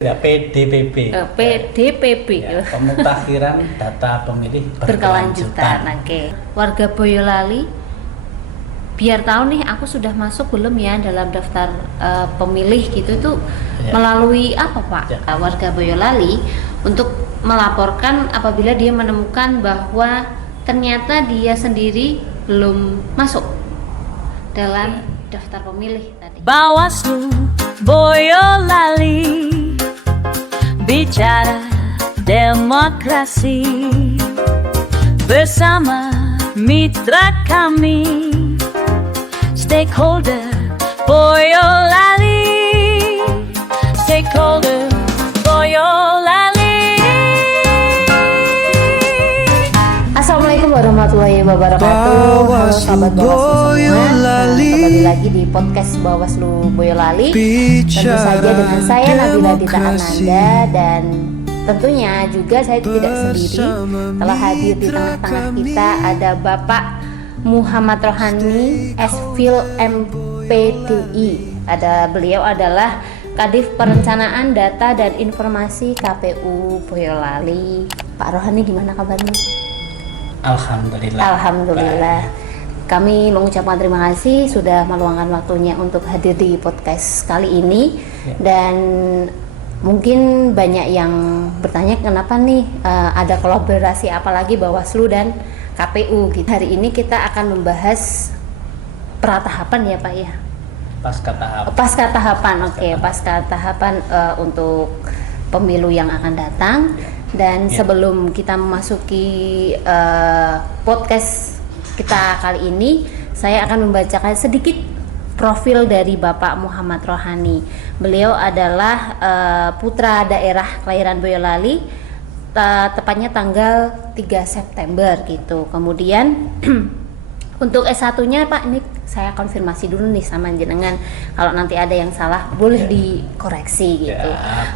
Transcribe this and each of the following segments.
Ya, PDPB. PDPB. Ya, pemutakhiran data pemilih Berkelanjutan. Oke. Warga Boyolali, biar tahu nih aku sudah masuk belum ya dalam daftar pemilih gitu tuh Ya. melalui apa Pak? Ya. Warga Boyolali untuk melaporkan apabila dia menemukan bahwa ternyata dia sendiri belum masuk dalam daftar pemilih tadi. Bawaslu Boyolali bicara demokrasi bersama mitra kami stakeholder Boyolali, stakeholder Boyolali. Assalamualaikum warahmatullahi wabarakatuh. Halo sahabat Bawaslu semua. Kembali lagi di podcast Bawaslu Boyolali. Tentu saja dengan saya Nabila Dita Ananda, dan tentunya juga saya tidak sendiri. Telah hadir di tengah-tengah kita ada Bapak Muhammad Rohani, Esfil MPDI. Beliau adalah Kadif Perencanaan Data dan Informasi KPU Boyolali. Pak Rohani, gimana kabarnya? Alhamdulillah. Alhamdulillah. Kami mengucapkan terima kasih sudah meluangkan waktunya untuk hadir di podcast kali ini. Ya. Dan mungkin banyak yang bertanya kenapa nih ada kolaborasi apalagi Bawaslu dan KPU gitu. Hari ini kita akan membahas pratahapan ya Pak ya. Pasca tahapan. Oke, pasca tahapan untuk pemilu yang akan datang. Dan sebelum kita memasuki podcast kita kali ini, saya akan membacakan sedikit profil dari Bapak Muhammad Rohani. Beliau adalah putra daerah kelahiran Boyolali, tepatnya tanggal 3 September gitu. Kemudian untuk S1-nya Pak, ini saya konfirmasi dulu nih sama jenengan. Kalau nanti ada yang salah boleh dikoreksi gitu.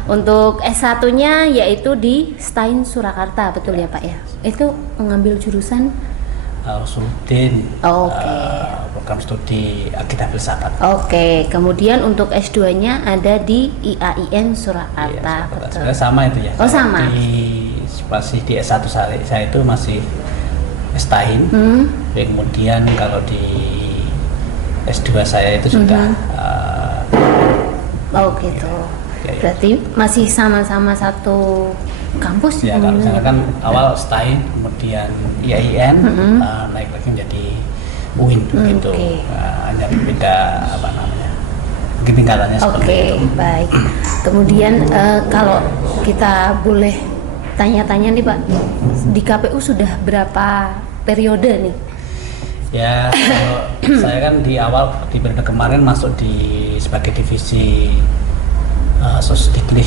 Untuk S1-nya yaitu di STAIN Surakarta, betul ya Pak ya? Itu mengambil jurusan Usuluddin. Oke. Program studi Akidah Filsafat. Oke. Kemudian untuk S2-nya ada di IAIN Surakarta. Betul. Sebenarnya sama itu ya. Oh, sama. Masih di S1 saya itu masih STAIN. Kemudian kalau di S2 saya itu sudah oh gitu. Ya. Berarti masih sama-sama satu kampus ya? Kalau misalnya kan awal STAIN, kemudian IAIN, naik lagi menjadi UIN gitu. Okay. Hanya berbeda apa namanya, mungkin tingkatannya seperti itu. Oke, baik. Kemudian kalau kita boleh tanya-tanya nih Pak, di KPU sudah berapa periode nih? Ya, kalau saya kan di awal di periode kemarin masuk sebagai divisi Sosdiklik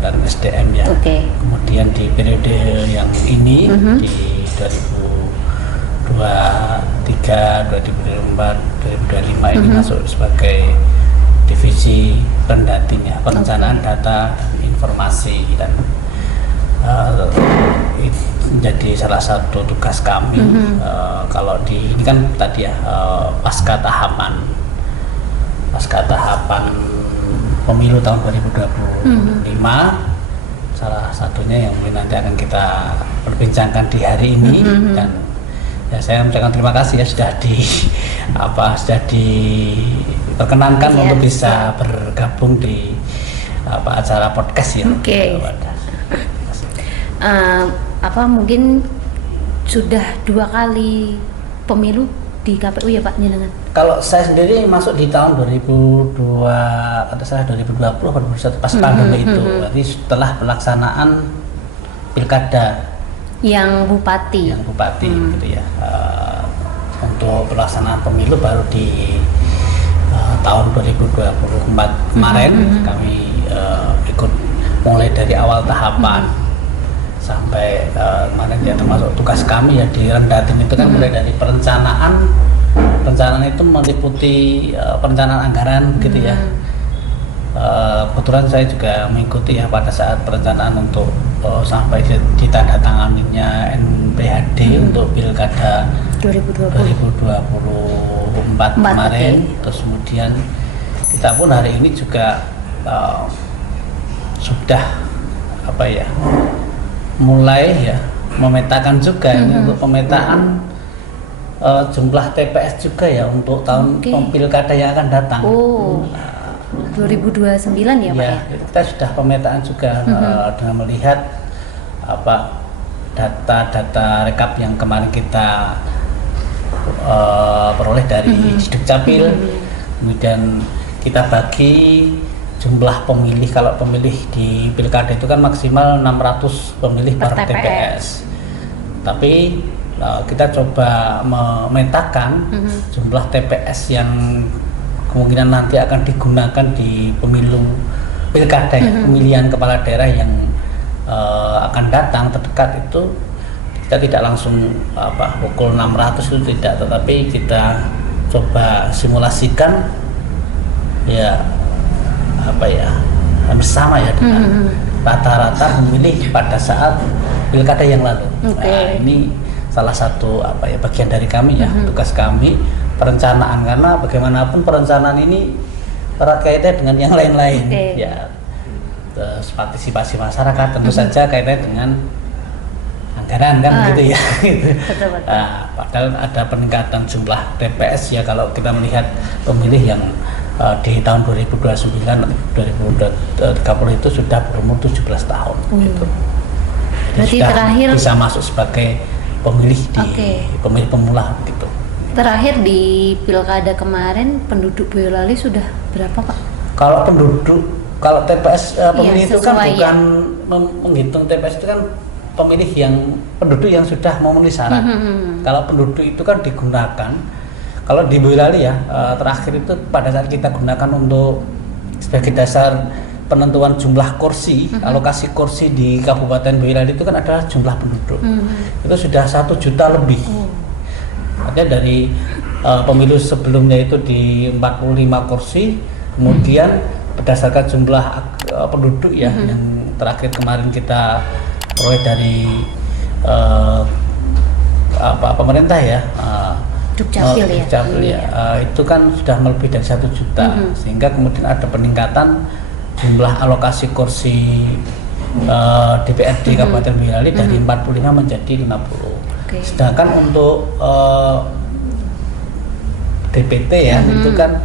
dan SDM ya. Okay. Kemudian di periode yang ini di 2023, 2024, 2025 ini masuk sebagai divisi Pendatin ya, Perencanaan Data dan Informasi, dan menjadi salah satu tugas kami. Kalau ini kan tadi ya pasca tahapan pemilu tahun 2025, salah satunya yang mungkin nanti akan kita perbincangkan di hari ini. Dan ya saya mengucapkan terima kasih ya sudah diperkenankan untuk bisa bergabung di acara podcast ya. Oke. Mungkin sudah 2 kali pemilu di KPU ya Pak jenengan? Kalau saya sendiri masuk di tahun 2020 atau 2021 pas pandemi itu, berarti setelah pelaksanaan pilkada yang bupati gitu ya. Untuk pelaksanaan pemilu baru di tahun 2024 kemarin. Kami ikut mulai dari awal tahapan sampai kemarin ya, termasuk tugas kami ya di Rendatin itu kan mulai dari perencanaan itu meliputi perencanaan anggaran gitu ya. Kebetulan saya juga mengikuti ya pada saat perencanaan untuk sampai ditandatanganinya NPHD untuk pilkada 2024 kemarin. Terus kemudian kita pun hari ini juga sudah mulai ya memetakan juga ini untuk pemetaan jumlah TPS juga ya untuk tahun pilkada yang akan datang. 2029 ya Pak ya? Kita sudah pemetaan juga dengan melihat data-data rekap yang kemarin kita peroleh dari Dukcapil, kemudian kita bagi jumlah pemilih. Kalau pemilih di pilkada itu kan maksimal 600 pemilih per TPS. Tapi kita coba memetakan jumlah TPS yang kemungkinan nanti akan digunakan di pemilu pilkada, pemilihan kepala daerah yang akan datang terdekat itu. Kita tidak langsung pukul 600 itu tidak, tetapi kita coba simulasikan hampir sama ya dengan rata-rata pemilih pada saat pilkada yang lalu. Nah, ini salah satu bagian dari kami ya, tugas kami perencanaan, karena bagaimanapun perencanaan ini erat kaitannya dengan yang lain-lain. Ya, partisipasi masyarakat tentu saja kaitannya dengan anggaran kan gitu ya. Betul. Padahal ada peningkatan jumlah TPS ya kalau kita melihat pemilih yang di tahun 2029 atau 2030 itu sudah berumur 17 tahun gitu. Berarti sudah terakhir bisa masuk sebagai pemilih di pemilih pemula gitu. Terakhir di pilkada kemarin penduduk Boyolali sudah berapa Pak? Kalau TPS pemilih itu kan bukan menghitung TPS itu kan pemilih yang penduduk yang sudah memenuhi syarat. Kalau penduduk itu kan digunakan, kalau di Boyolali ya terakhir itu pada saat kita gunakan untuk sebagai dasar penentuan jumlah kursi, alokasi kursi di Kabupaten Boyolali itu kan adalah jumlah penduduk. Itu sudah 1 juta lebih. Artinya dari pemilu sebelumnya itu di 45 kursi, kemudian berdasarkan jumlah penduduk ya yang terakhir kemarin kita peroleh dari pemerintah ya, Dukcapil ya, itu kan sudah lebih dari 1 juta, sehingga kemudian ada peningkatan jumlah alokasi kursi DPRD Kabupaten Boyolali dari 45 menjadi 50. Sedangkan untuk DPT ya, itu kan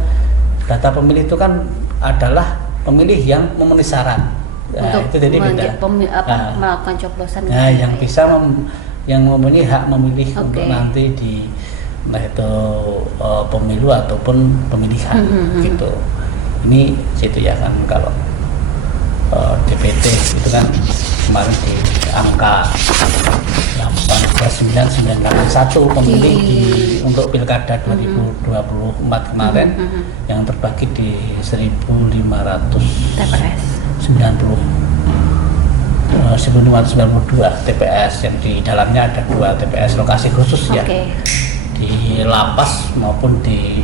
data pemilih itu kan adalah pemilih yang memenuhi syarat. Untuk itu jadi beda. Melakukan coblosan. Nah, yang bisa yang mempunyai hak memilih untuk nanti di pemilu ataupun pemilihan gitu. Ini situ ya kan kalau DPT itu kan kemarin di angka 8.991 pemilih untuk pilkada 2024 kemarin yang terbagi di 1.592 TPS yang di dalamnya ada 2 TPS lokasi khusus ya di lapas maupun di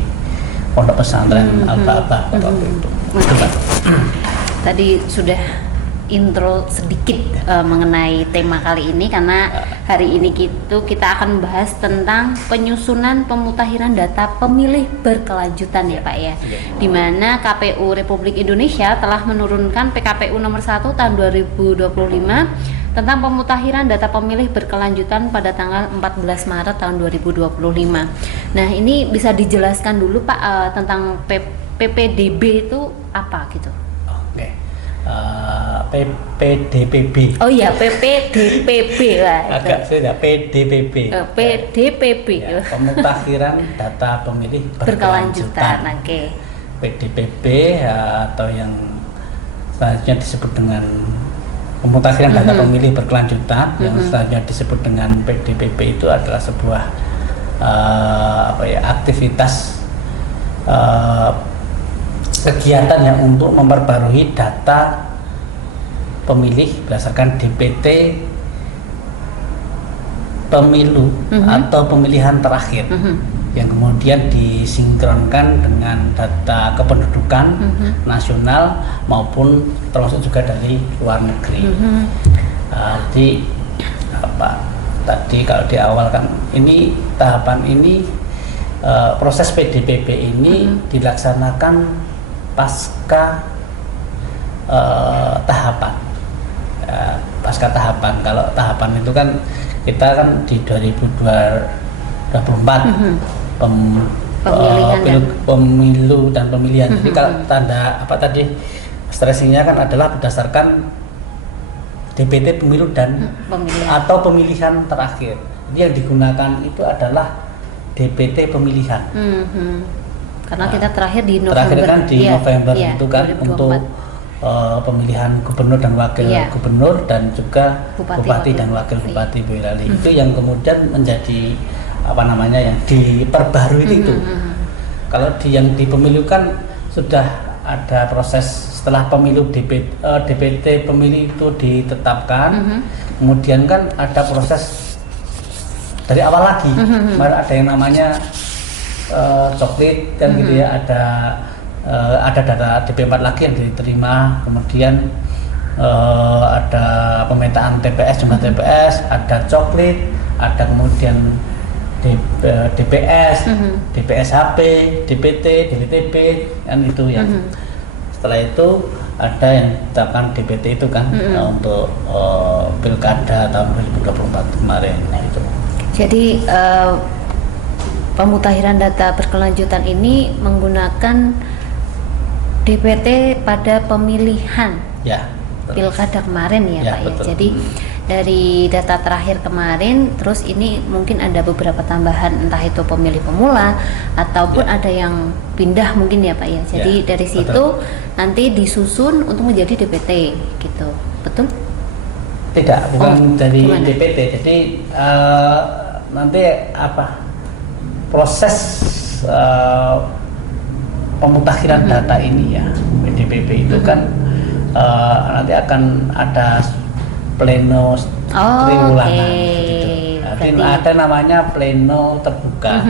pondok pesantren Al-Ba'abah itu. Tadi sudah intro sedikit mengenai tema kali ini, karena hari ini kita akan membahas tentang penyusunan pemutahiran data pemilih berkelanjutan ya Pak ya, di mana KPU Republik Indonesia telah menurunkan PKPU nomor 1 tahun 2025 tentang pemutahiran data pemilih berkelanjutan pada tanggal 14 Maret tahun 2025. Nah, ini bisa dijelaskan dulu Pak tentang PPDB itu apa gitu? PDPB. Oh iya, PPDPB lah. Agak sudah PDPB. PDPB. Ya, pemutakhiran data pemilih berkelanjutan. PDPB atau yang selanjutnya disebut dengan pemutakhiran data pemilih berkelanjutan, yang selanjutnya disebut dengan PDPB itu adalah sebuah aktivitas kegiatan yang untuk memperbarui data pemilih berdasarkan DPT pemilu atau pemilihan terakhir yang kemudian disinkronkan dengan data kependudukan nasional maupun termasuk juga dari luar negeri. Jadi tadi kalau di awal kan ini tahapan ini proses PDPB ini dilaksanakan pasca tahapan pasca tahapan. Kalau tahapan itu kan kita kan di 2024 pemilu dan pemilihan. Jadi kalau tanda apa tadi stressingnya kan adalah berdasarkan DPT pemilu dan atau pemilihan terakhir. Jadi yang digunakan itu adalah DPT pemilihan. Karena kita terakhir di November. Terakhir kan di November itu kan 2024. untuk pemilihan gubernur dan wakil gubernur dan juga bupati dan wakil bupati Boyolali. Itu yang kemudian menjadi apa namanya yang diperbarui itu. Kalau yang di pemilu kan sudah ada proses setelah pemilu DPT pemilu itu ditetapkan, kemudian kan ada proses dari awal lagi. Ada yang namanya coklit kan gitu ya, ada data DP4 lagi yang diterima, kemudian ada pemetaan TPS, jumlah TPS, ada coklit, ada kemudian DPS, DPSHP, DPT, DPTB kan itu yang setelah itu ada yang ditetapkan DPT itu kan untuk pilkada tahun 2024 kemarin. Nah itu. Jadi pemutakhiran data berkelanjutan ini menggunakan DPT pada pemilihan pilkada kemarin ya Pak betul. ya. Jadi dari data terakhir kemarin, terus ini mungkin ada beberapa tambahan, entah itu pemilih pemula ataupun ada yang pindah mungkin ya Pak ya. Jadi dari situ nanti disusun untuk menjadi DPT gitu, betul? Tidak, bukan dari gimana? DPT. Jadi nanti apa proses pemutakhiran data ini ya PDPP itu kan nanti akan ada pleno triwulan gitu. Nanti ada namanya pleno terbuka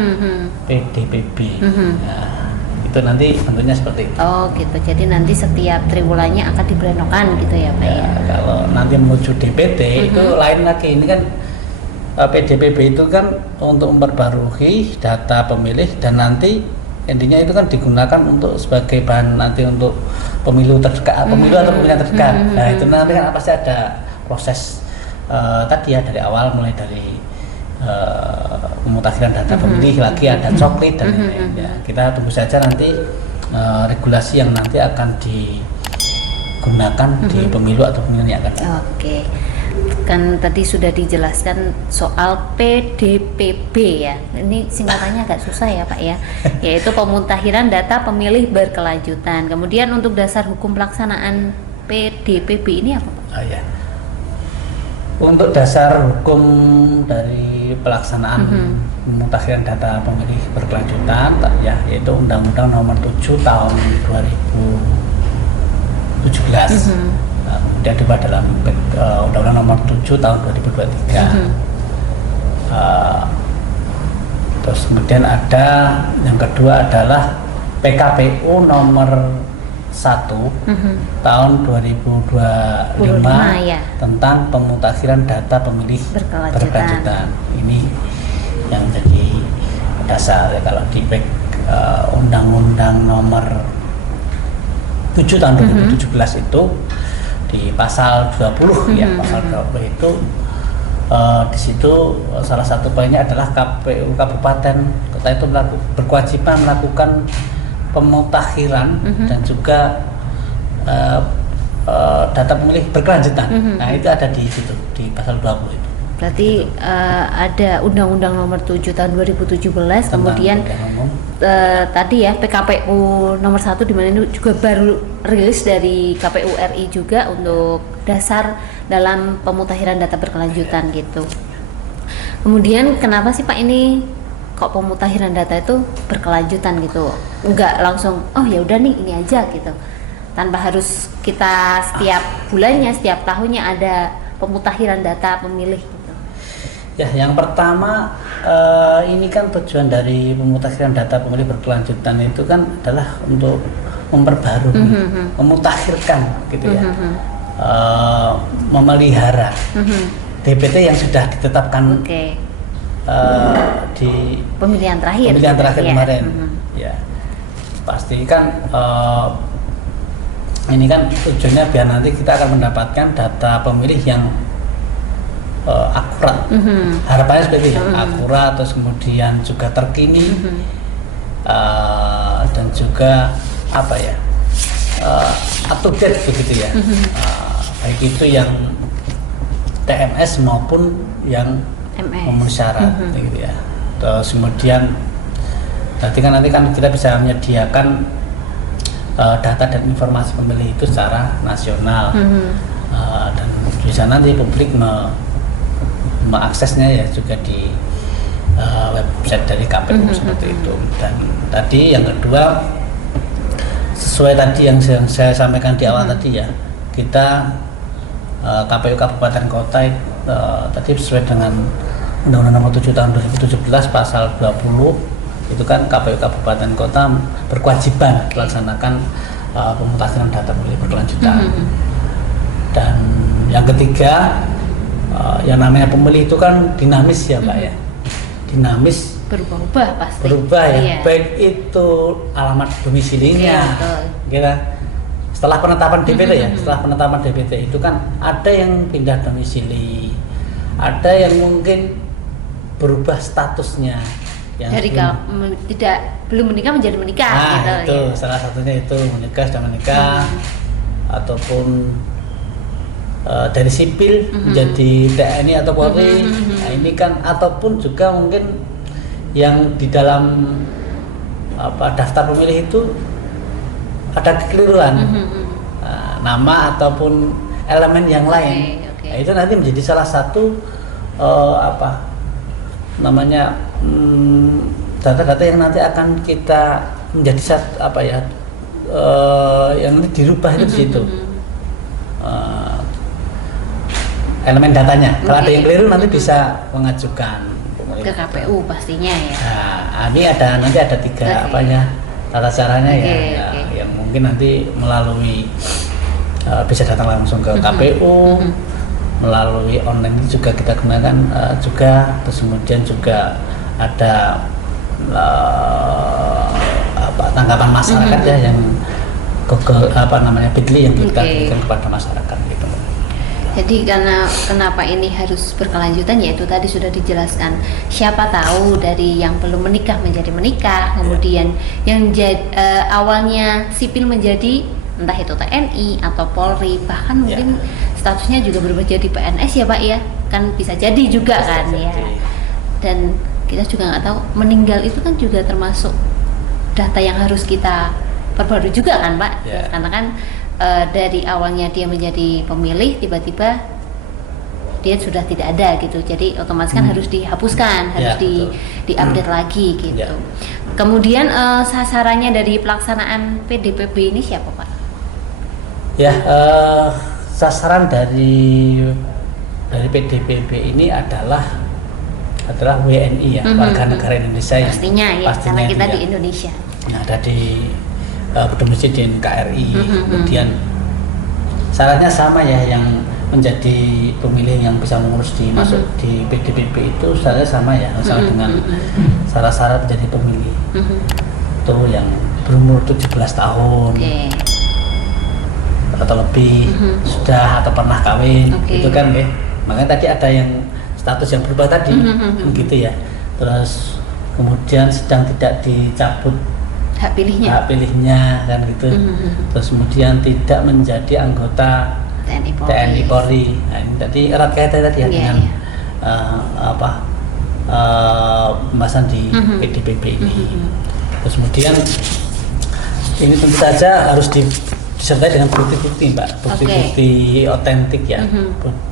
PDPB. Nah, itu nanti bentuknya seperti itu. Oh gitu. Jadi nanti setiap triwulannya akan diplenokan gitu ya Pak ya. Kalau nanti menuju DPT itu lain lagi. Ini kan PDPB itu kan untuk memperbarui data pemilih dan nanti intinya itu kan digunakan untuk sebagai bahan nanti untuk pemilu terdekat, pemilu atau pemilihan terdekat. Nah itu nanti kan pasti ada proses tadi ya dari awal mulai dari pemutakhiran data pemilih lagi ada coklit dan lain-lain. Ya, kita tunggu saja nanti regulasi yang nanti akan digunakan di pemilu atau pemilihan yang akan datang. Oke. Kan tadi sudah dijelaskan soal PDPB ya. Ini singkatannya agak susah ya Pak ya. Yaitu pemutakhiran data pemilih berkelanjutan. Kemudian untuk dasar hukum pelaksanaan PDPB ini apa Pak? Oh, ya. Untuk dasar hukum dari pelaksanaan pemutakhiran data pemilih berkelanjutan ya, yaitu Undang-Undang Nomor 7 Tahun 2017. Kemudian dibuat dalam Undang-Undang Nomor 7 Tahun 2023. Terus kemudian ada yang kedua adalah PKPU Nomor 1 tahun 2025 ya. Tentang pemutakhiran data pemilih berkelanjutan. Ini yang jadi dasar ya, kalau di Undang-Undang Nomor 7 tahun 2017 itu di pasal 20 ya, pasal 20 itu di situ salah satu poinnya adalah KPU kabupaten kota itu berkewajiban melakukan pemutakhiran dan juga data pemilih berkelanjutan. Nah itu ada di situ di pasal 20 itu. Berarti ada Undang-Undang Nomor 7 tahun 2017, kemudian tadi ya PKPU Nomor 1 di mana itu juga baru rilis dari KPU RI juga untuk dasar dalam pemutakhiran data berkelanjutan gitu. Kemudian kenapa sih Pak ini kok pemutakhiran data itu berkelanjutan gitu? Enggak langsung oh ya udah nih ini aja gitu. Tanpa harus kita setiap bulannya, setiap tahunnya ada pemutakhiran data pemilih gitu. Ya, yang pertama ini kan tujuan dari pemutakhiran data pemilih berkelanjutan itu kan adalah untuk memperbarui, memutakhirkan gitu ya, memelihara DPT yang sudah ditetapkan di pemilihan terakhir kemarin. Ya, pasti kan ini kan tujuannya biar nanti kita akan mendapatkan data pemilih yang akurat. Harapannya seperti itu, akurat, terus kemudian juga terkini, dan juga apa ya, up to date begitu ya. Baik itu yang TMS maupun yang memenuhi syarat gitu ya. Terus kemudian nanti kan kita bisa menyediakan data dan informasi pemilih itu secara nasional, dan bisa nanti publik mengaksesnya ya juga di website dari KPU seperti itu. Dan tadi yang kedua, sesuai tadi yang saya sampaikan di awal tadi ya, kita KPU Kabupaten Kota tadi sesuai dengan Undang-Undang Nomor 7 Tahun 2017 Pasal 20 itu kan KPU Kabupaten Kota berkewajiban melaksanakan pemutahiran data pemilih berkelanjutan. Dan yang ketiga, yang namanya pemilih itu kan dinamis ya Pak ya, dinamis, berubah pasti. Berubah ya, Iya. baik itu alamat domisilinya. Kita setelah penetapan DPT ya, setelah penetapan DPT itu kan ada yang pindah domisili, ada yang mungkin berubah statusnya. Yang Dari belum menikah menjadi menikah gitu itu ya. salah satunya itu menikah, sudah menikah, ataupun dari sipil menjadi TNI atau Polri. Nah, ini kan ataupun juga mungkin yang di dalam daftar pemilih itu ada kekeliruan nama ataupun elemen yang lain. Nah, itu nanti menjadi salah satu data-data yang nanti akan kita menjadi yang nanti dirubah itu di situ. Elemen datanya. Kalau ada yang keliru nanti bisa mengajukan Ke KPU pastinya ya. Nah, ini nanti ada tiga tata caranya yang mungkin nanti melalui bisa datang langsung ke KPU, melalui online itu juga kita gunakan juga, terus kemudian juga ada tanggapan masyarakat ya yang Bitly yang kita berikan kepada masyarakat gitu. Jadi kenapa ini harus berkelanjutan, yaitu tadi sudah dijelaskan, siapa tahu dari yang belum menikah menjadi menikah, kemudian yang awalnya sipil menjadi entah itu TNI atau Polri, bahkan mungkin statusnya juga berubah jadi PNS ya Pak ya, kan bisa jadi juga kan ya. Dan kita juga nggak tahu meninggal itu kan juga termasuk data yang harus kita perbarui juga kan Pak, karena kan dari awalnya dia menjadi pemilih, tiba-tiba dia sudah tidak ada gitu, jadi otomatis kan harus dihapuskan, harus diupdate lagi gitu. Kemudian sasarannya dari pelaksanaan PDPB ini siapa Pak? Ya, sasaran dari PDPB ini adalah WNI ya, warga negara Indonesia yang pastinya karena kita di Indonesia. Nah, ada di berdomisili di NKRI, kemudian syaratnya sama ya, yang menjadi pemilih yang bisa mengurus masuk di PDPB itu syaratnya sama ya, sama dengan syarat-syarat menjadi pemilih. Itu yang berumur 17 tahun atau lebih, sudah atau pernah kawin, itu kan ya. Makanya tadi ada yang status yang berubah tadi, gitu ya. Terus kemudian sedang tidak dicabut hak pilihnya kan gitu. Terus kemudian tidak menjadi anggota TNI Polri. Nah, ini tadi erat kaitan tadi ya dengan pembahasan di PDPB ini. Terus kemudian ini tentu saja harus disertai dengan bukti-bukti Mbak, bukti-bukti otentik ya,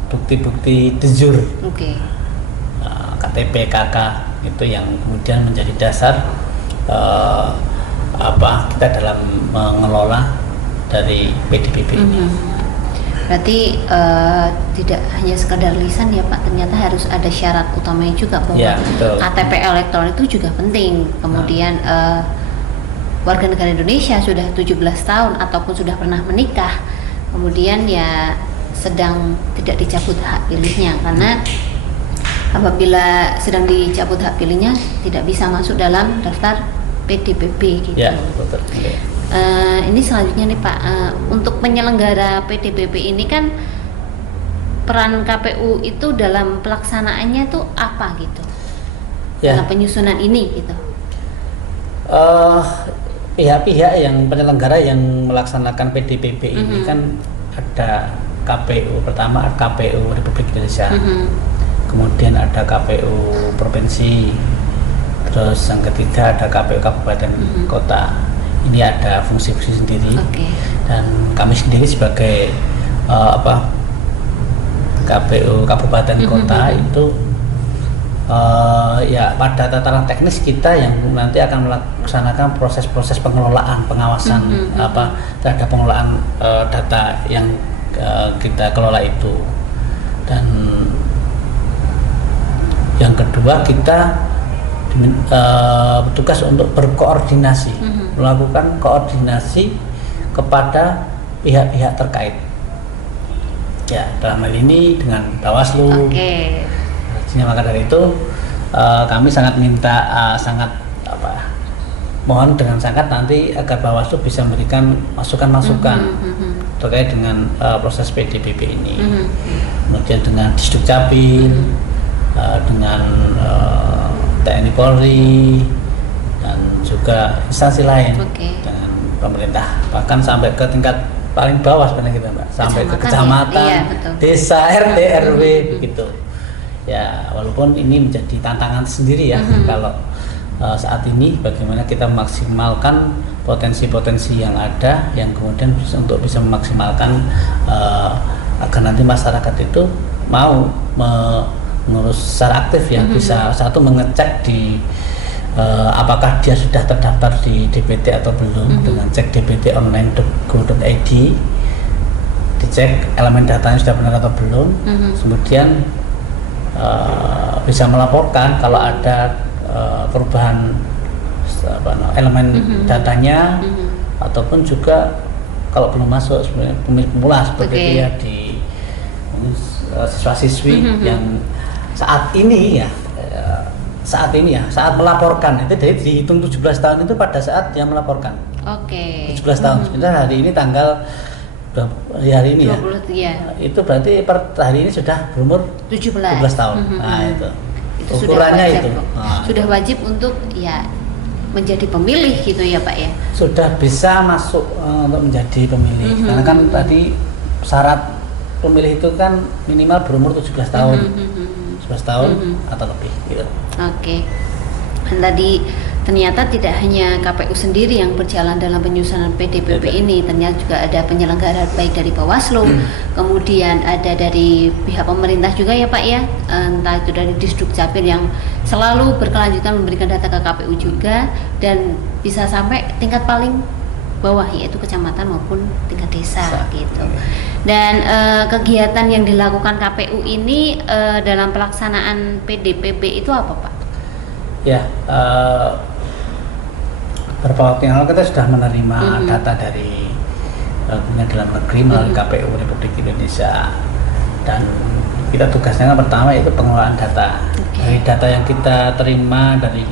bukti-bukti de jure, KTP, KK itu yang kemudian menjadi dasar kita dalam mengelola dari PDPB ini. Berarti tidak hanya sekedar lisan ya Pak, ternyata harus ada syarat utamanya juga bahwa KTP elektronik itu juga penting. Kemudian warga negara Indonesia sudah 17 tahun ataupun sudah pernah menikah, kemudian ya sedang tidak dicabut hak pilihnya, karena apabila sedang dicabut hak pilihnya tidak bisa masuk dalam daftar PDPB gitu. Ya, betul. Ini selanjutnya nih Pak, untuk penyelenggara PDPB ini kan peran KPU itu dalam pelaksanaannya tuh apa gitu? Ya. Dalam penyusunan ini gitu. Pihak-pihak yang penyelenggara yang melaksanakan PDPB ini kan ada KPU, pertama KPU Republik Indonesia, kemudian ada KPU provinsi, terus yang ketiga ada KPU kabupaten kota. Ini ada fungsi-fungsi sendiri. Dan kami sendiri sebagai KPU kabupaten kota itu ya pada tataran teknis kita yang nanti akan melaksanakan proses-proses pengelolaan, pengawasan terhadap pengelolaan data yang kita kelola itu. Dan yang kedua, kita bertugas untuk berkoordinasi, melakukan koordinasi kepada pihak-pihak terkait. Ya, dalam hal ini dengan Bawaslu. Maka dari itu kami sangat mohon dengan sangat nanti agar Bawaslu bisa memberikan masukan-masukan terkait dengan proses PDPB ini. Kemudian dengan Disdukcapil, dengan TNI Polri, dan juga instansi lain dengan pemerintah, bahkan sampai ke tingkat paling bawah sebenarnya kita, Mbak, sampai ke kecamatan, desa, RT, RW begitu. Ya, walaupun ini menjadi tantangan sendiri ya, kalau saat ini bagaimana kita memaksimalkan potensi-potensi yang ada, yang kemudian untuk bisa memaksimalkan agar nanti masyarakat itu mau mengurus secara aktif ya, bisa satu mengecek di apakah dia sudah terdaftar di DPT atau belum, dengan cek dptonline.go.id, dicek elemen datanya sudah benar atau belum, kemudian bisa melaporkan kalau ada perubahan elemen datanya, ataupun juga kalau belum masuk sebenarnya pemilih pemula seperti itu ya, di siswa-siswi yang saat ini saat melaporkan itu dari dihitung 17 tahun itu pada saat dia melaporkan. 17 tahun. Sebenarnya hari ini tanggal hari ini 20, ya. Itu berarti per hari ini sudah berumur 17 tahun. Nah, itu ukurannya itu. Sudah wajib untuk ya menjadi pemilih gitu ya, Pak ya. Sudah bisa masuk untuk menjadi pemilih. Karena kan tadi syarat pemilih itu kan minimal berumur 17 tahun. 11 tahun atau lebih gitu. Dan tadi ternyata tidak hanya KPU sendiri yang berjalan dalam penyusunan PDPB ini, ternyata juga ada penyelenggara baik dari Bawaslu, kemudian ada dari pihak pemerintah juga ya Pak ya, entah itu dari Disdukcapil yang selalu berkelanjutan memberikan data ke KPU juga, dan bisa sampai tingkat paling bawah yaitu kecamatan maupun tingkat desa gitu. Dan kegiatan yang dilakukan KPU ini dalam pelaksanaan PDPB itu apa Pak? Ya, beberapa waktu yang lalu kita sudah menerima data dari Kementerian Dalam Negeri melalui KPU Republik Indonesia, dan kita tugasnya yang pertama yaitu pengelolaan data. Dari data yang kita terima dari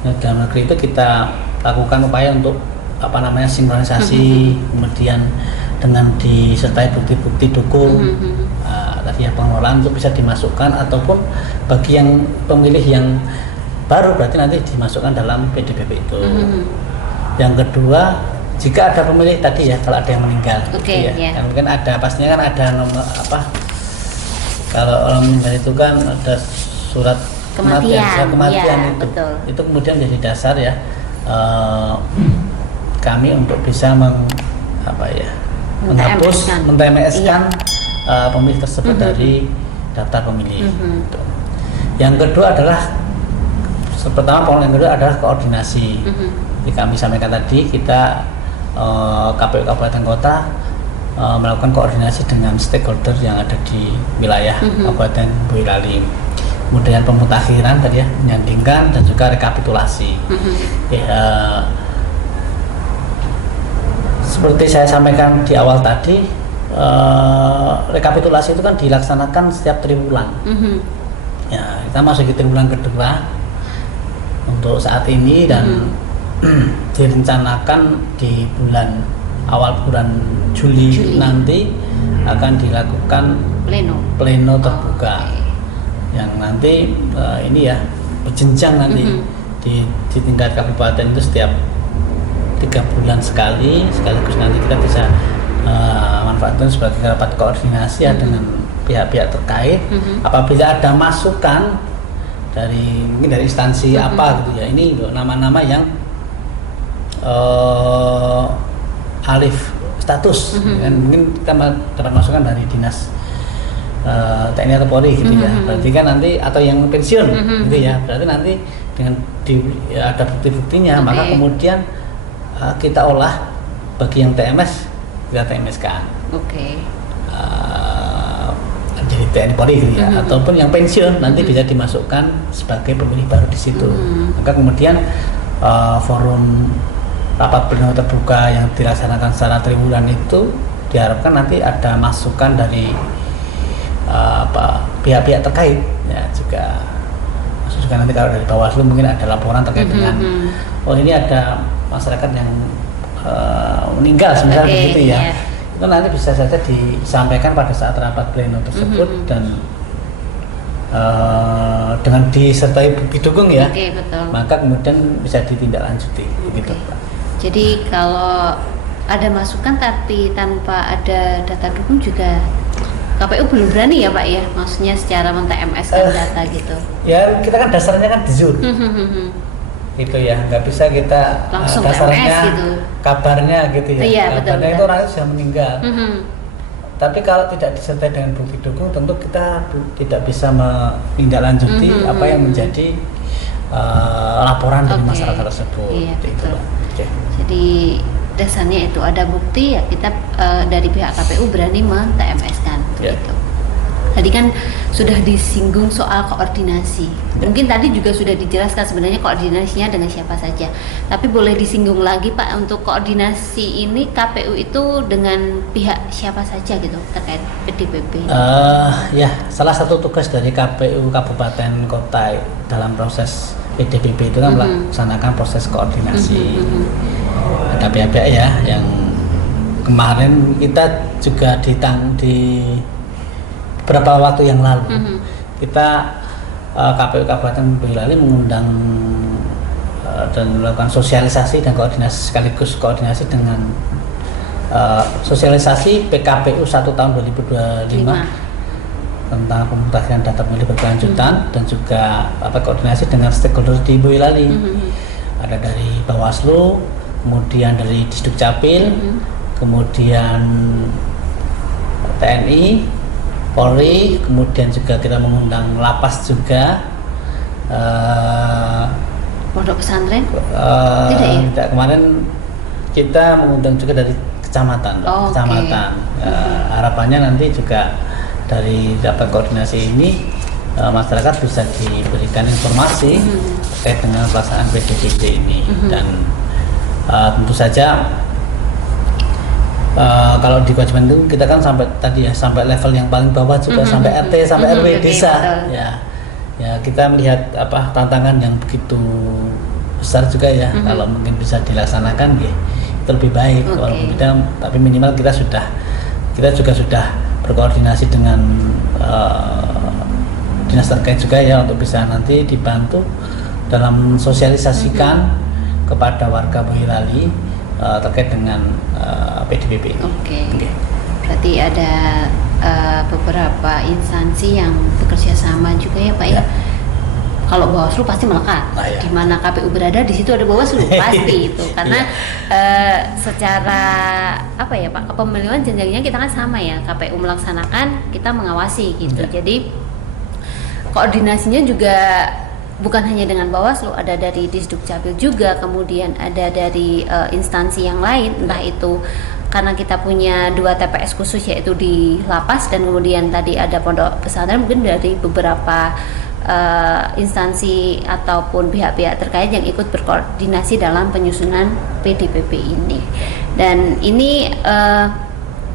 Kementerian Dalam Negeri itu kita lakukan upaya untuk sinkronisasi, kemudian dengan disertai bukti-bukti dukung tadi ya, pengelolaan untuk bisa dimasukkan, ataupun bagi yang pemilih yang baru berarti nanti dimasukkan dalam PDPB itu. Yang kedua, jika ada pemilih tadi ya, kalau ada yang meninggal, kan mungkin ada, pastinya kan ada nomor kalau orang meninggal itu kan ada surat kematian itu. Itu kemudian menjadi dasar ya kami untuk bisa menghapus, men-TMS-kan pemilih tersebut dari daftar pemilih. Yang kedua adalah koordinasi. Jadi kami sampaikan tadi, kita KPU Kabupaten Kota melakukan koordinasi dengan stakeholder yang ada di wilayah Kabupaten Boyolali. Kemudian pemutakhiran tadi ya, menyandingkan dan juga rekapitulasi. Seperti saya sampaikan di awal tadi, rekapitulasi itu kan dilaksanakan setiap triwulan. Ya, kita masuk ke triwulan kedua untuk saat ini, dan direncanakan di awal bulan Juli nanti akan dilakukan pleno terbuka yang nanti ini ya berjenjang nanti di tingkat kabupaten itu setiap 3 bulan sekaligus nanti kita bisa manfaatkan sebagai rapat koordinasi ya dengan pihak-pihak terkait. Apabila ada masukan mungkin dari instansi apa gitu ya, ini nama-nama yang alif status kan, mungkin kita dapat masukan dari dinas TNI atau Polri gitu ya, berarti kan nanti atau yang pensiun gitu ya, berarti nanti dengan ada bukti-buktinya maka kemudian kita olah bagi yang TMS kita TMS-kan. Jadi TNI Polri gitu ya, ataupun yang pensiun nanti bisa dimasukkan sebagai pemilih baru di situ. Maka kemudian forum rapat pleno terbuka yang dilaksanakan secara triwulan itu diharapkan nanti ada masukan dari pihak-pihak terkait ya, juga nanti kalau dari Bawaslu mungkin ada laporan terkait dengan ini ada masyarakat yang meninggal misalnya begitu ya. Itu nanti bisa saja disampaikan pada saat rapat pleno tersebut dan dengan disertai bukti dukung ya, betul. Maka kemudian bisa ditindaklanjuti begitu, Pak. Jadi kalau ada masukan tapi tanpa ada data dukung juga KPU belum berani ya Pak ya, maksudnya secara men-TMS kan data gitu. Ya kita kan dasarnya kan dijur. Gitu ya, nggak bisa kita langsung dasarnya TMS gitu. Kabarnya gitu ya. Iya, kabarnya betul. itu orang itu sudah meninggal. Tapi kalau tidak disertai dengan bukti dukung, tentu kita tidak bisa menindaklanjuti apa yang menjadi laporan dari masyarakat tersebut. Iya, Itu, betul. okay. Jadi dasarnya itu ada bukti ya kita dari pihak KPU berani men-TMS-kan gitu. Tadi kan sudah disinggung soal koordinasi. Mungkin tadi juga sudah dijelaskan sebenarnya koordinasinya dengan siapa saja. Tapi boleh disinggung lagi Pak, untuk koordinasi ini KPU itu dengan pihak siapa saja gitu terkait PDPP? Ya, salah satu tugas dari KPU Kabupaten Kota dalam proses PDPP itu kan melaksanakan proses koordinasi. Ada pihak-pihak ya yang kemarin kita juga di beberapa waktu yang lalu kita KPU Kabupaten Boyolali mengundang dan melakukan sosialisasi dan koordinasi sekaligus koordinasi dengan sosialisasi PKPU 1 tahun 2025 tentang pemutahiran data pemilih berkelanjutan dan juga koordinasi dengan stakeholder di Boyolali. Ada dari Bawaslu, kemudian dari Disduk Capil, kemudian TNI, Polri, kemudian juga kita mengundang lapas juga, pondok pesantren? Tidak ya? Tidak, kemarin kita mengundang juga dari kecamatan, kecamatan. Harapannya nanti juga dari dapat koordinasi ini masyarakat bisa diberikan informasi terkait dengan pelaksanaan PDPP ini dan tentu saja. Kalau di kewajiban itu kita kan sampai tadi ya sampai level yang paling bawah juga sampai RT sampai RW desa ya kita melihat tantangan yang begitu besar juga ya. Kalau mungkin bisa dilaksanakan ya itu lebih baik walaupun kita, tapi minimal kita juga sudah berkoordinasi dengan dinas terkait juga ya untuk bisa nanti dibantu dalam sosialisasikan kepada warga Boyolali terkait dengan PDPP ini. Oke. Berarti ada beberapa instansi yang bekerja sama juga ya Pak ya. Kalau Bawaslu pasti melekat. Di mana KPU berada di situ ada Bawaslu pasti itu. Karena secara ya Pak, kepemilikan jenjangnya kita kan sama ya. KPU melaksanakan, kita mengawasi gitu. Jadi koordinasinya juga bukan hanya dengan Bawaslu, ada dari Disduk Capil juga, kemudian ada dari instansi yang lain, entah itu karena kita punya 2 TPS khusus yaitu di lapas dan kemudian tadi ada pondok pesantren, mungkin dari beberapa instansi ataupun pihak-pihak terkait yang ikut berkoordinasi dalam penyusunan PDPP ini. Dan ini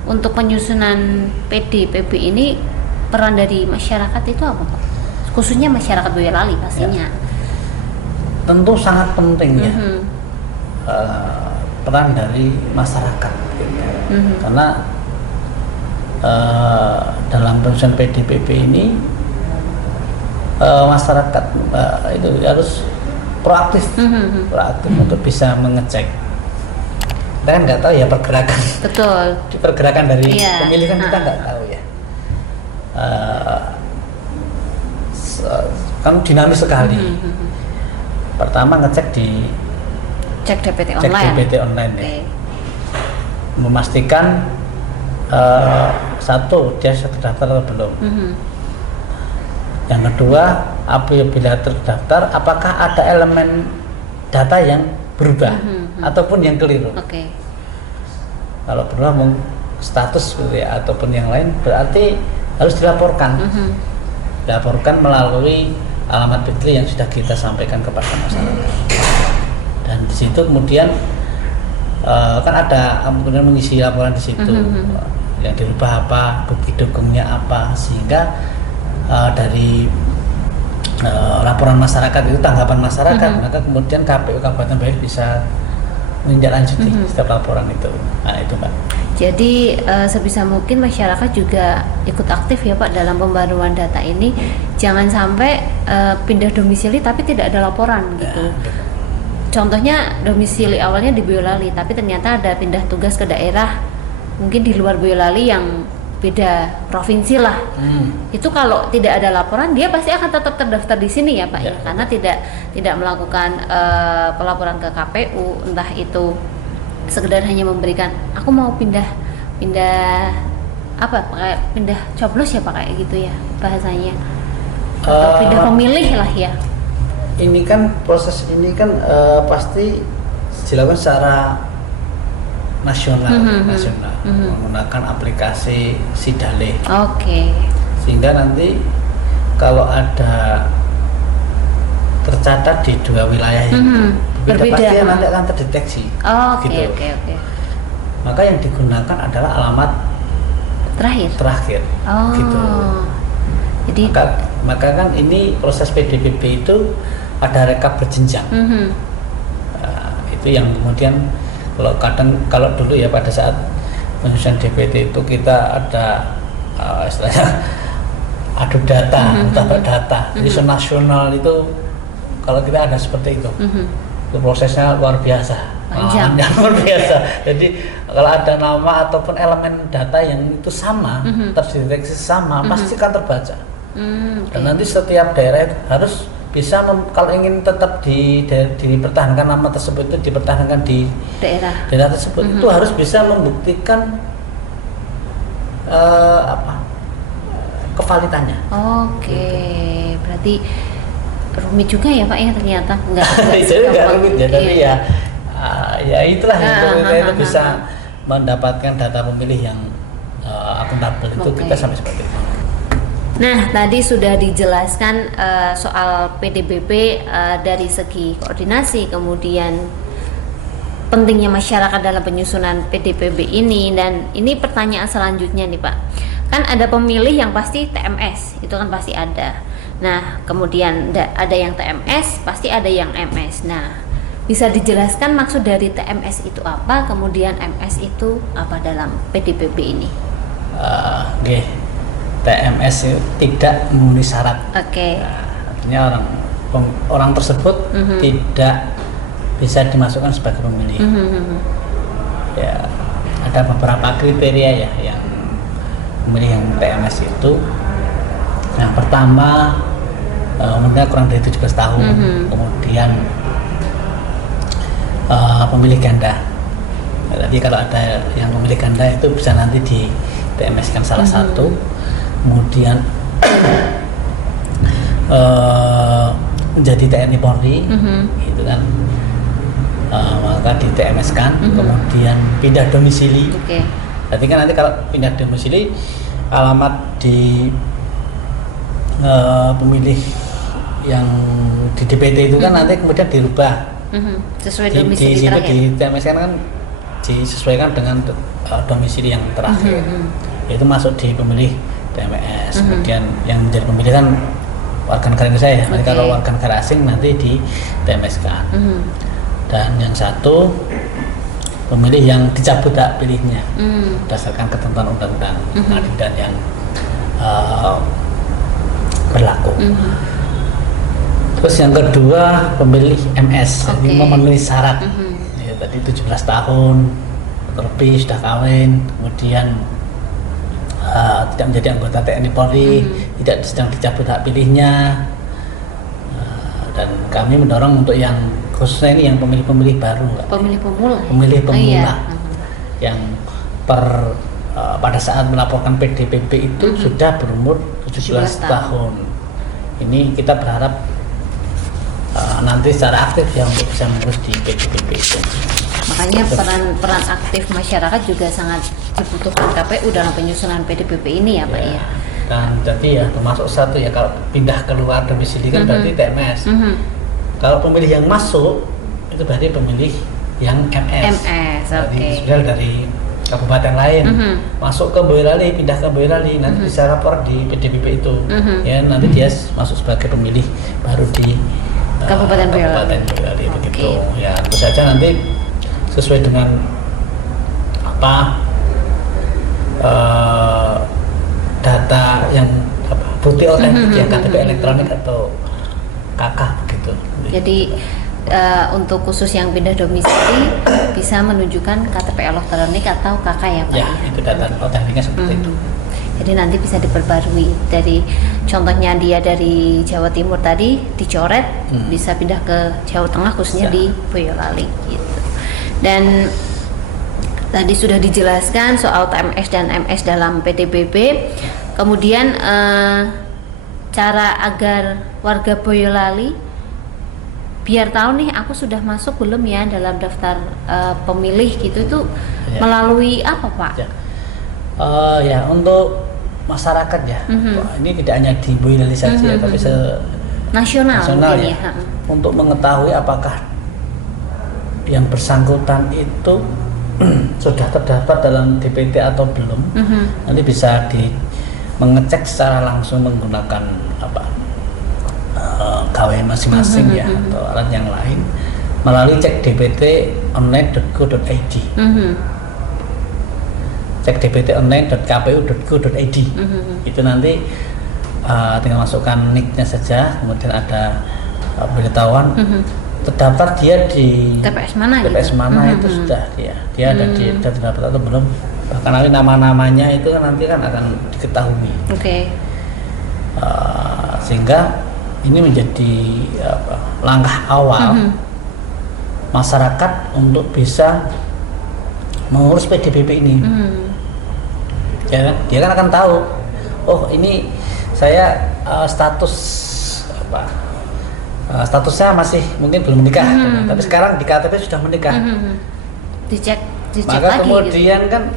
untuk penyusunan PDPP ini peran dari masyarakat itu apa Pak? Khususnya masyarakat Boyolali pastinya. Tentu sangat penting ya peran dari masyarakat, karena dalam penyusunan PDPB ini masyarakat itu harus proaktif untuk bisa mengecek. Kita kan nggak tahu ya pergerakan. Betul. Pergerakan dari Iya. pemilih kan kita nggak tahu ya. Kan dinamis sekali. Pertama ngecek di Cek DPT cek online. DPT online ya. Oke. Memastikan satu dia sudah terdaftar atau belum. Yang kedua, apabila terdaftar, apakah ada elemen data yang berubah ataupun yang keliru. Oke. Kalau berubah status gitu ya, ataupun yang lain berarti harus dilaporkan. Dilaporkan melalui alamat Fitri yang sudah kita sampaikan kepada masyarakat. Dan di situ kemudian kan ada kemudian mengisi laporan di situ. Yang dirubah apa, bukti dukungnya apa, sehingga dari laporan masyarakat itu, tanggapan masyarakat, maka kemudian KPU Kabupaten Bayur bisa menindaklanjuti setiap laporan itu. Nah itu Pak. Jadi sebisa mungkin masyarakat juga ikut aktif ya Pak dalam pembaruan data ini. Jangan sampai pindah domisili tapi tidak ada laporan gitu. Contohnya domisili awalnya di Boyolali tapi ternyata ada pindah tugas ke daerah mungkin di luar Boyolali yang beda provinsi lah. Itu kalau tidak ada laporan dia pasti akan tetap terdaftar di sini ya Pak ya, karena tidak melakukan pelaporan ke KPU, entah itu sekedar hanya memberikan aku mau pindah apa pakai pindah coblos ya Pak kayak gitu ya bahasanya, atau pindah pemilih lah ya. Ini kan proses ini kan pasti dilakukan secara nasional, menggunakan aplikasi Sidale. Oke. Sehingga nanti kalau ada tercatat di dua wilayah itu berbeda, pasti nanti akan terdeteksi. Oke. Maka yang digunakan adalah alamat terakhir. Gitu. Jadi maka kan ini proses PDPB itu ada rekap berjenjang. Itu yang kemudian kalau dulu ya pada saat penyusunan DPT itu kita ada istilahnya adu data, tabrak data. Jadi nasional itu kalau kita ada seperti itu, itu prosesnya luar biasa, luar biasa. Jadi kalau ada nama ataupun elemen data yang itu sama, terdeteksi sama, pasti akan terbaca. Dan nanti setiap daerah itu harus bisa kalau ingin tetap dipertahankan nama tersebut itu dipertahankan di daerah tersebut itu harus bisa membuktikan kevalitannya. Oke, berarti rumit juga ya Pak ya ternyata enggak rumit ya, tapi ya itulah kita itu bisa mendapatkan data pemilih yang akuntabel itu kita sampai seperti itu. Nah, tadi sudah dijelaskan soal PDBP dari segi koordinasi, kemudian pentingnya masyarakat dalam penyusunan PDPB ini, dan ini pertanyaan selanjutnya nih Pak. Kan ada pemilih yang pasti TMS, itu kan pasti ada. Nah, kemudian ada yang TMS, pasti ada yang MS. Nah, bisa dijelaskan maksud dari TMS itu apa, kemudian MS itu apa dalam PDPB ini? TMS itu tidak memenuhi syarat. Artinya orang tersebut tidak bisa dimasukkan sebagai pemilih. Ya, ada beberapa kriteria ya yang pemilih yang TMS itu. Yang pertama umurnya kurang dari 17 tahun, kemudian pemilih ganda. Jadi kalau ada yang pemilih ganda itu bisa nanti di TMS-kan salah satu. Kemudian menjadi TNI Polri, gitu kan, maka di TMS kan, kemudian pindah domisili. Berarti kan nanti kalau pindah domisili, alamat di pemilih yang di DPT itu kan nanti kemudian dirubah sesuai domisili terakhir. Di TMS kan disesuaikan dengan domisili yang terakhir, yaitu masuk di pemilih TMS. Kemudian yang menjadi pemilih kan warga negara Indonesia ya. Nanti kalau warga negara asing nanti di TMS kan. Dan yang satu pemilih yang dicabut hak pilihnya berdasarkan ketentuan undang-undang pengadilan yang berlaku. Terus yang kedua pemilih MS, ini memenuhi syarat. Ya, tadi 17 tahun terlebih sudah kawin, kemudian tidak menjadi anggota TNI Polri, tidak sedang dicabut hak pilihnya. Dan kami mendorong untuk yang khususnya ini yang pemilih-pemilih baru, Pemilih pemula. pemilih pemula Iya. yang pada saat melaporkan PDPP itu sudah berumur 17 tahun. Ini kita berharap nanti secara aktif ya untuk bisa mengurus di PDPP itu. Makanya peran aktif masyarakat juga sangat dibutuhkan KPU dalam penyusunan PDPP ini ya Pak ya. Dan jadi ya termasuk satu ya kalau pindah keluar domisili kan berarti TMS. Kalau pemilih yang masuk itu berarti pemilih yang MS. Jadi sudah dari kabupaten lain masuk ke Boyolali, pindah ke Boyolali, nanti bisa lapor di PDPP itu. Ya nanti dia masuk sebagai pemilih baru di Kabupaten Boyolali begitu. Ya tentu saja nanti sesuai dengan apa data yang bukti otentik yang KTP elektronik atau KK begitu. Jadi untuk khusus yang pindah domisili bisa menunjukkan KTP elektronik atau KK ya Pak Ya, itu data otentiknya seperti itu. Jadi nanti bisa diperbarui dari contohnya dia dari Jawa Timur tadi dicoret bisa pindah ke Jawa Tengah khususnya di Boyolali gitu. Dan tadi sudah dijelaskan soal TMS dan MS dalam PDPP. Kemudian cara agar warga Boyolali biar tahu nih aku sudah masuk belum ya dalam daftar pemilih gitu itu melalui apa Pak? Ya untuk masyarakat ya, ini tidak hanya di Boyolali saja tapi nasional ya. Untuk mengetahui apakah yang bersangkutan itu sudah terdaftar dalam DPT atau belum, nanti bisa mengecek secara langsung menggunakan KW masing-masing ya atau alat yang lain melalui cek DPT online.go.id. Cek DPT online.kpu.go.id. Itu nanti tinggal masukkan nicknya saja, kemudian ada pemberitahuan terdaftar dia di TPS mana TPS gitu? Mana itu sudah dia ada di terdaftar atau belum, bahkan nanti nama-namanya itu kan nanti kan akan diketahui. Sehingga ini menjadi langkah awal masyarakat untuk bisa mengurus PDPP ini. Ya kan? Dia kan akan tahu, oh ini saya statusnya masih mungkin belum menikah, tapi sekarang di KTP sudah menikah. Dicek Maka lagi kemudian gitu. kan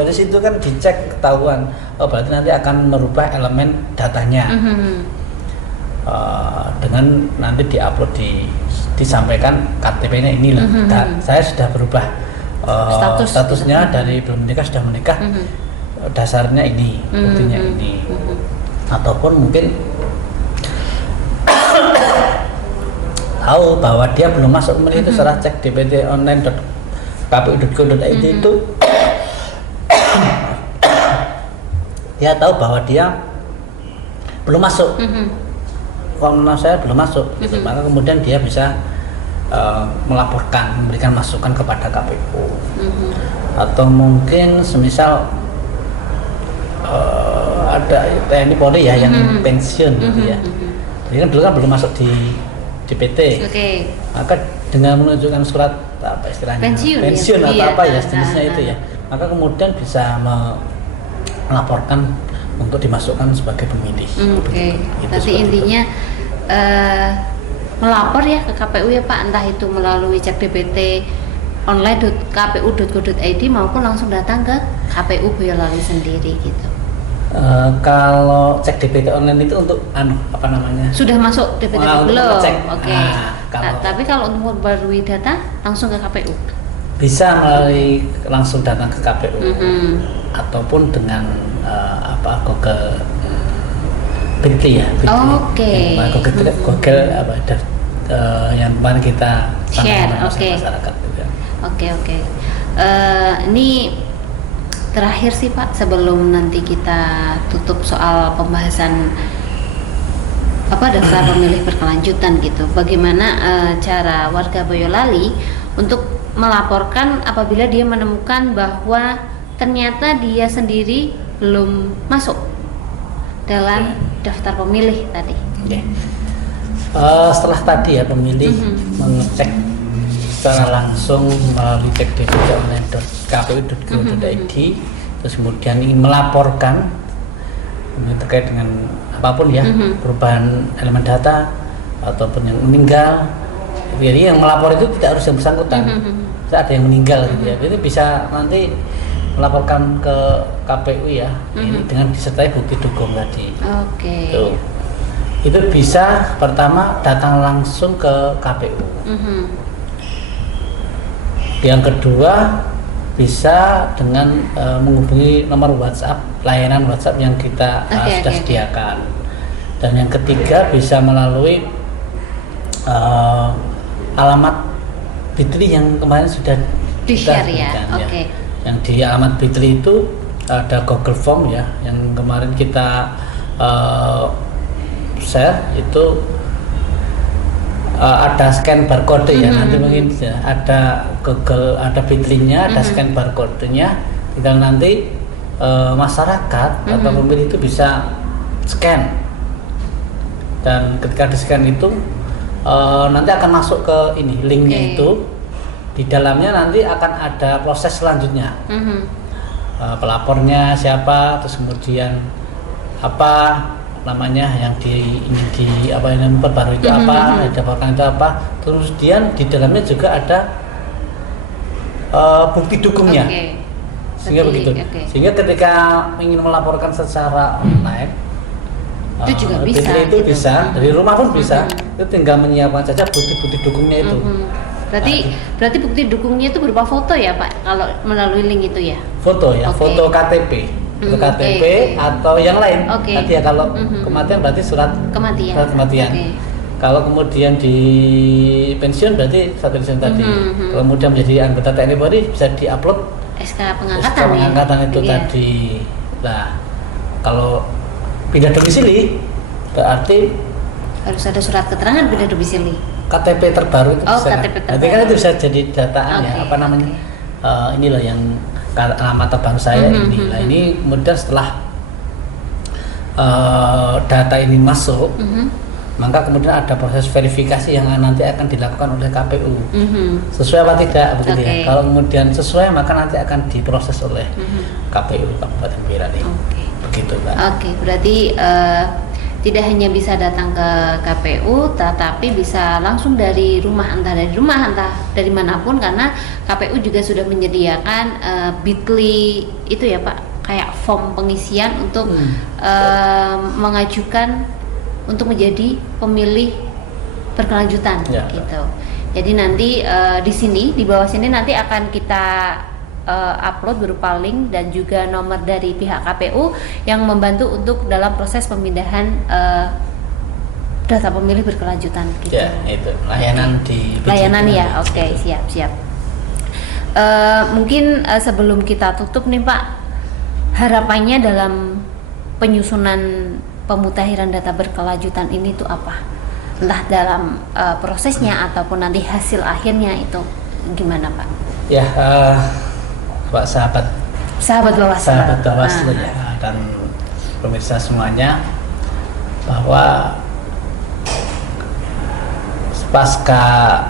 dari situ kan dicek ketahuan, oh berarti nanti akan merubah elemen datanya. Dengan nanti diupload disampaikan KTP-nya ini loh, saya sudah berubah statusnya dari belum menikah sudah menikah, dasarnya ini, buktinya ini, ataupun mungkin tahu bahwa dia belum masuk memilih itu setelah cek DPT online.kpu.go.id itu dia tahu bahwa dia belum masuk. Kalau saya belum masuk, gitu. Maka kemudian dia bisa melaporkan, memberikan masukan kepada KPU, atau mungkin semisal ada TNI Polri ya yang pensiun gitu ya. Jadi kan dulu kan belum masuk di DPT. Maka dengan menunjukkan surat apa istilahnya pensiun atau apa ya jenisnya itu ya, maka kemudian bisa melaporkan untuk dimasukkan sebagai pemilih. Berarti intinya melapor ya ke KPU ya Pak, entah itu melalui cek DPT online.kpu.go.id maupun langsung datang ke KPU Boyolali sendiri gitu. Kalau cek DPT online itu untuk apa namanya? Sudah masuk DPT belum? Tapi kalau untuk memperbarui data langsung ke KPU. Bisa melalui langsung datang ke KPU ataupun dengan Google Bitly ya. Google apa yang kemarin kita share, masyarakat juga. Oke. Ini terakhir sih Pak, sebelum nanti kita tutup soal pembahasan daftar pemilih berkelanjutan gitu. Bagaimana cara warga Boyolali untuk melaporkan apabila dia menemukan bahwa ternyata dia sendiri belum masuk dalam daftar pemilih tadi. Oke. Setelah tadi ya pemilih mengecek secara langsung melalui cek.dpd.kpu.go.id, terus kemudian ingin melaporkan terkait dengan apapun ya, perubahan elemen data ataupun yang meninggal. Jadi yang melapor itu tidak harus yang bersangkutan. Bisa ada yang meninggal gitu ya. Itu bisa nanti melaporkan ke KPU ya, ini dengan disertai bukti dukung tadi. Oke. Itu bisa pertama datang langsung ke KPU. Yang kedua bisa dengan menghubungi nomor WhatsApp, layanan WhatsApp yang kita sudah sediakan. Dan yang ketiga bisa melalui alamat Bitly yang kemarin sudah di-share ya. Oke. Yang di alamat Bitly itu ada Google Form ya, yang kemarin kita share itu ada scan barcode ya, nanti mungkin ya, ada Google, ada Bitly-nya, ada scan barcode-nya, tinggal nanti masyarakat atau pemilih itu bisa scan, dan ketika di scan itu nanti akan masuk ke ini linknya itu, di dalamnya nanti akan ada proses selanjutnya, pelapornya siapa, terus kemudian apa namanya yang ingin diperbarui itu apa, dilaporkan itu apa, terus kemudian di dalamnya juga ada bukti dukungnya, sehingga begitu. Sehingga ketika ingin melaporkan secara online itu juga bisa. Itu bisa dari rumah pun bisa. Itu tinggal menyiapkan saja bukti-bukti dukungnya itu. Berarti bukti dukungnya itu berupa foto ya Pak, kalau melalui link itu ya? Foto ya, foto KTP. KTP atau yang lain. Tadi ya kalau kematian berarti surat kematian. Kalau kemudian di pensiun berarti surat pensiun tadi. Kalau kemudian menjadi anggota TNI Polri bisa diupload SK pengangkatan itu tadi. Nah, kalau pindah domisili berarti harus ada surat keterangan pindah domisili. KTP terbaru itu bisa. KTP terbaru. Nanti kan itu bisa jadi dataan ya, apa namanya? Ini loh yang alamat terbaru saya ini. Nah, ini kemudian setelah data ini masuk, maka kemudian ada proses verifikasi yang nanti akan dilakukan oleh KPU. Sesuai apa tidak begitu ya. Kalau kemudian sesuai maka nanti akan diproses oleh KPU Kabupaten Boyolali. Begitu, Mbak. Berarti tidak hanya bisa datang ke KPU, tetapi bisa langsung dari rumah, entah dari manapun, karena KPU juga sudah menyediakan Bitly itu ya Pak, kayak form pengisian untuk mengajukan untuk menjadi pemilih berkelanjutan gitu. Jadi nanti di sini, di bawah sini nanti akan kita upload berupa link dan juga nomor dari pihak KPU yang membantu untuk dalam proses pemindahan data pemilih berkelanjutan gitu. Ya, itu layanan di layanan ya. Siap. Mungkin sebelum kita tutup nih Pak, harapannya dalam penyusunan pemutakhiran data berkelanjutan ini tuh apa? Entah dalam prosesnya ataupun nanti hasil akhirnya itu gimana Pak? Ya, Pak sahabat Bawaslu ya, dan pemirsa semuanya, bahwa pasca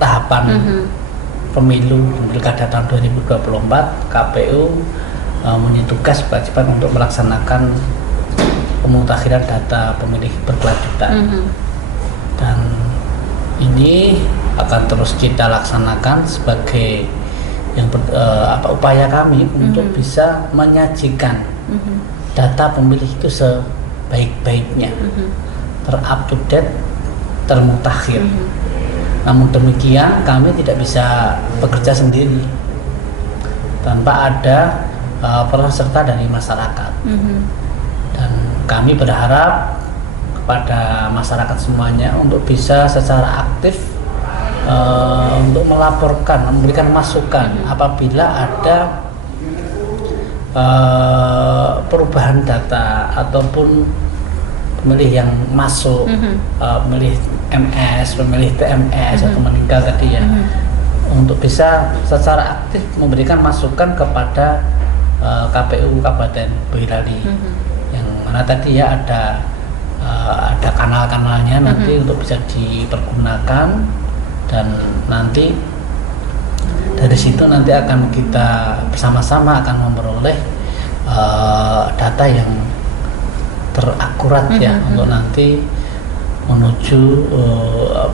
tahapan pemilu Pilkada tahun 2024, KPU mempunyai tugas kewajiban untuk melaksanakan pemutakhiran data pemilih berkelanjutan, dan ini akan terus kita laksanakan sebagai upaya kami untuk bisa menyajikan data pemilih itu sebaik-baiknya, terup to date, termutakhir. Namun demikian kami tidak bisa bekerja sendiri tanpa ada peran serta dari masyarakat. Dan kami berharap kepada masyarakat semuanya untuk bisa secara aktif untuk melaporkan, memberikan masukan apabila ada perubahan data ataupun pemilih yang masuk, pemilih MS, pemilih TMS atau meninggal tadi ya, untuk bisa secara aktif memberikan masukan kepada KPU Kabupaten Boyolali, yang mana tadi ya ada kanal-kanalnya nanti untuk bisa dipergunakan, dan nanti dari situ nanti akan kita bersama-sama akan memperoleh data yang terakurat ya, untuk nanti menuju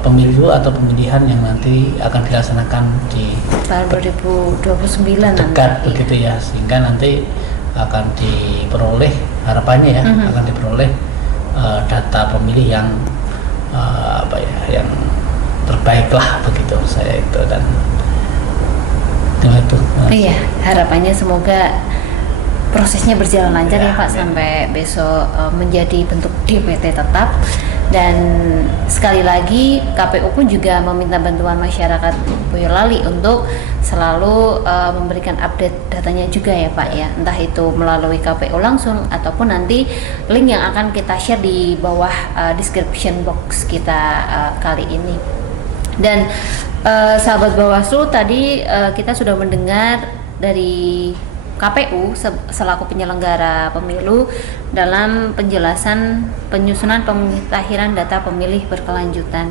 pemilu atau pemilihan yang nanti akan dilaksanakan di tahun 2029 dekat nanti. begitu ya, sehingga nanti akan diperoleh, harapannya ya akan diperoleh data pemilih yang yang terbaik lah begitu saya itu, dan itu. Iya, harapannya semoga prosesnya berjalan lancar ya Pak, sampai besok menjadi bentuk DPT tetap. Dan sekali lagi KPU pun juga meminta bantuan masyarakat Boyolali untuk selalu memberikan update datanya juga ya Pak ya, entah itu melalui KPU langsung ataupun nanti link yang akan kita share di bawah description box kita kali ini. Dan sahabat Bawaslu, tadi kita sudah mendengar dari KPU selaku penyelenggara pemilu dalam penjelasan penyusunan pemutahiran data pemilih berkelanjutan.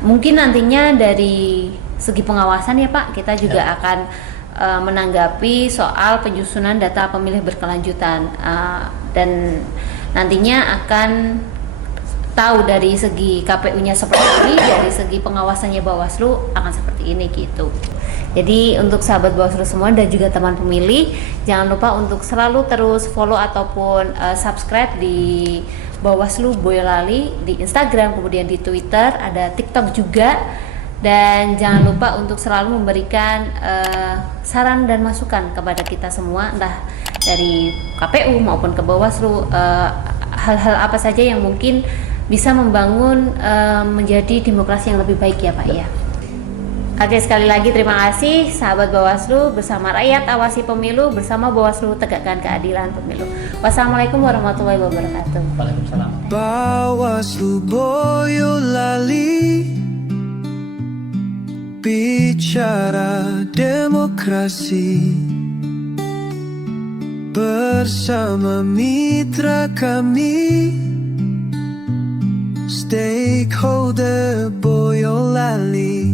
Mungkin nantinya dari segi pengawasan ya Pak, kita juga akan menanggapi soal penyusunan data pemilih berkelanjutan, dan nantinya akan tahu dari segi KPU-nya seperti ini, dari segi pengawasannya Bawaslu akan seperti ini gitu. Jadi untuk sahabat Bawaslu semua dan juga teman pemilih, jangan lupa untuk selalu terus follow ataupun subscribe di Bawaslu Boyolali di Instagram, kemudian di Twitter, ada TikTok juga. Dan jangan lupa untuk selalu memberikan saran dan masukan kepada kita semua, entah dari KPU maupun ke Bawaslu, hal-hal apa saja yang mungkin bisa membangun menjadi demokrasi yang lebih baik ya Pak ya. Oke, sekali lagi terima kasih sahabat Bawaslu, bersama rakyat awasi pemilu, bersama Bawaslu tegakkan keadilan pemilu. Wassalamualaikum warahmatullahi wabarakatuh. Waalaikumsalam. Bawaslu Boyolali, bicara demokrasi bersama mitra kami, stakeholder Boyolali.